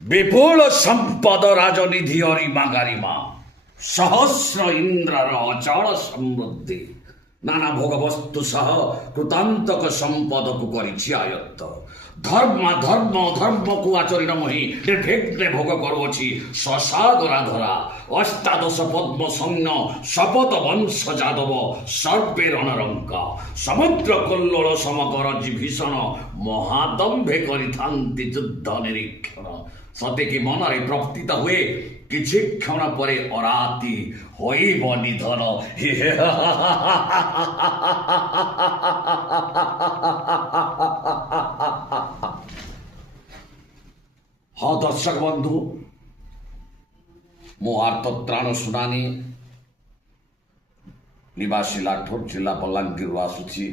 বিপুল সম্পদ রাজনিধি অরিমা গারিমা সহস্র ইন্দ্রর অচল সমৃদ্ধি নানা ভোগবস্তু সহ কৃতান্তক সম্পদକୁ କରିଛି ଆୟତ୍ତ ଧର୍ମକୁ ଆଚରଣ ମହି ନିର୍ବିଘ୍ନେ ଭୋଗ କରୁଅଛି ଶଶାଗରା ଧରା ଅଷ୍ଟାଦଶ ପଦ୍ମ ସୈନ୍ୟ ଶପଥ ବଂଶ ଯାଦବ ସର୍ବେ ରଣରଙ୍କା ସମୁଦ୍ର କଲ୍ଲୋଳ ସମକରଜି ଭୀଷଣ ମହାଦମ୍ଭେ କରିଥାନ୍ତି ଯୁଦ୍ଧ ନିରୀକ୍ଷଣ ସତେକି ମନରେ ପ୍ରତୀତ ହୁଏ କିଛି କ୍ଷଣ ପରେ ଅରାତି ହୋଇବ ନିଧନ। ହଁ ଦର୍ଶକ ବନ୍ଧୁ, ମୁଁ ଆର୍ତ୍ତତ୍ରାଣ ଶୁଣାନି ନିବାସୀ ଲାଠୋର ଜିଲ୍ଲା ବଲାଙ୍ଗୀରରୁ ଆସୁଛି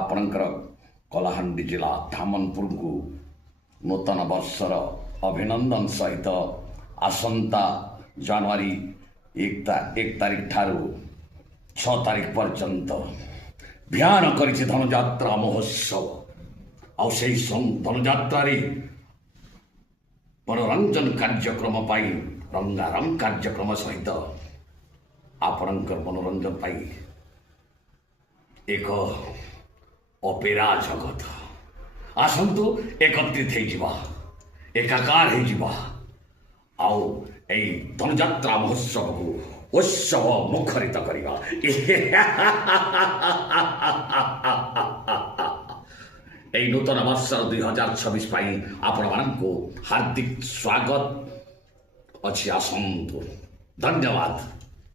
ଆପଣଙ୍କର କଳାହାଣ୍ଡି ଜିଲ୍ଲା ଧାମନପୁରକୁ ନୂତନ ବର୍ଷର ଅଭିନନ୍ଦନ ସହିତ ଆସନ୍ତା ଜାନୁଆରୀ 1 ତାରିଖ ଠାରୁ 6 ତାରିଖ ପର୍ଯ୍ୟନ୍ତ ଭିଆନ କରିଛି ଧନୁଯାତ୍ରା ମହୋତ୍ସବ। ଆଉ ସେହି ଧନୁଯାତ୍ରାରେ ମନୋରଞ୍ଜନ କାର୍ଯ୍ୟକ୍ରମ ପାଇଁ ରଙ୍ଗାରଙ୍ଗ କାର୍ଯ୍ୟକ୍ରମ ସହିତ ଆପଣଙ୍କର ମନୋରଞ୍ଜନ ପାଇଁ ଏକ ଅପେରା ଜଗତ ଆସନ୍ତୁ, ଏକତ୍ରିତ ହେଇଯିବା, ଏକାକାର ହେଇଯିବା ଆଉ ଏଇ ଧନୁଯାତ୍ରା ମହୋତ୍ସବକୁ ଉତ୍ସବ ମୁଖରିତ କରିବା। এই নূতন বর্ষর 2026 ପାଇଁ ଆପଣମାନଙ୍କୁ ହାର୍ଦ୍ଦିକ ସ୍ୱାଗତ ଅଛି। ଆସନ୍ତୁ, ଧନ୍ୟବାଦ।